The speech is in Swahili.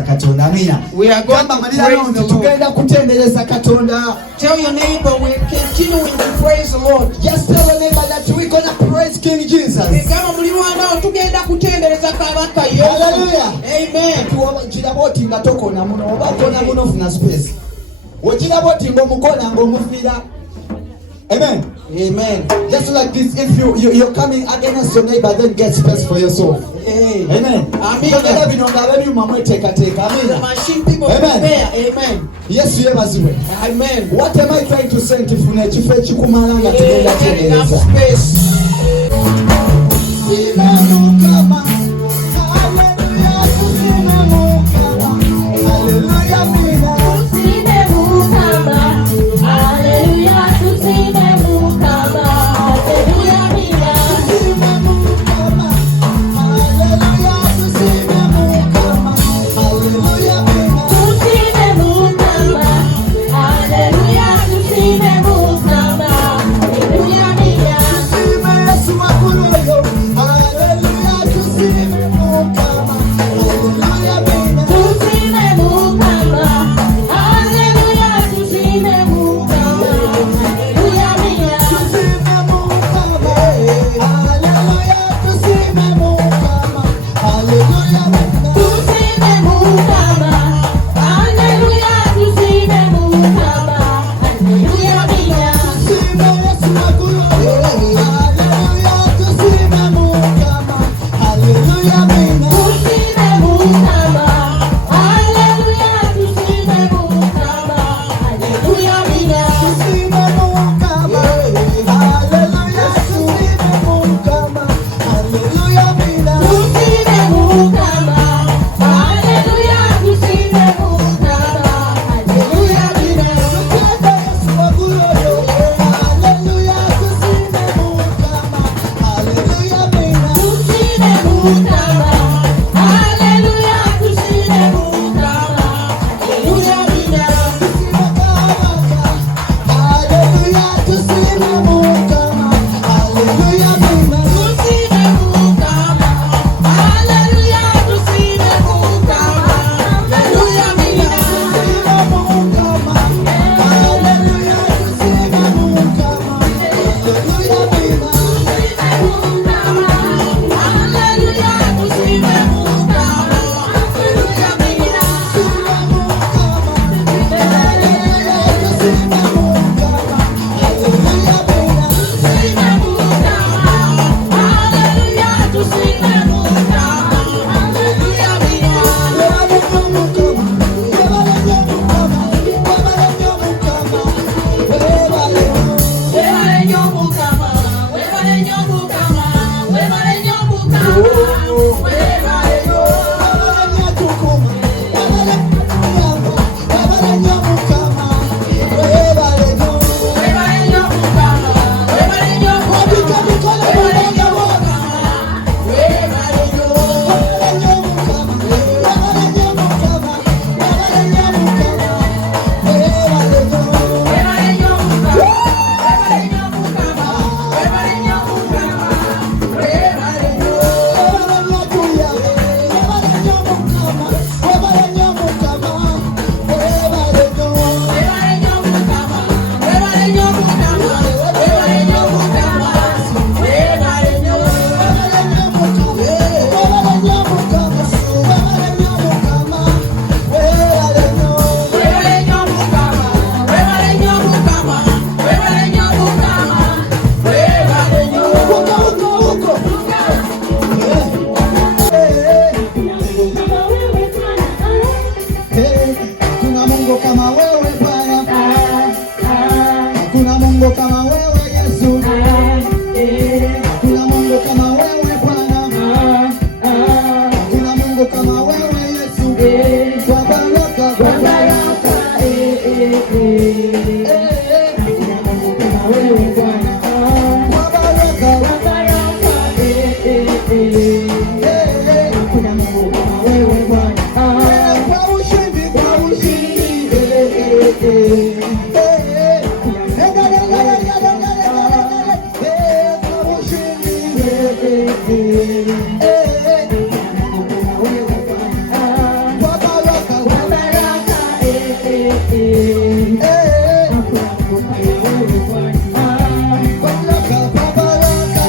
kutendereza Katonda. Amina. We are going to praise the Lord. Tugenda kutendereza Katonda. Tell your neighbor we're continuing to praise the Lord. Just tell your neighbor that we're going to praise King Jesus. Hallelujah. Amen. Chiraboti ngatokona muno oba kona muno funa space. Wechiraboti ngomukona ngomufira. Amen. Amen. Just like this, if you're coming against your neighbor, then get space for yourself. Amen. Amen. Machine people prepare. Amen. Yes, you ever see. Amen. What am I trying to say to you? Enough space. Baraka, baraka,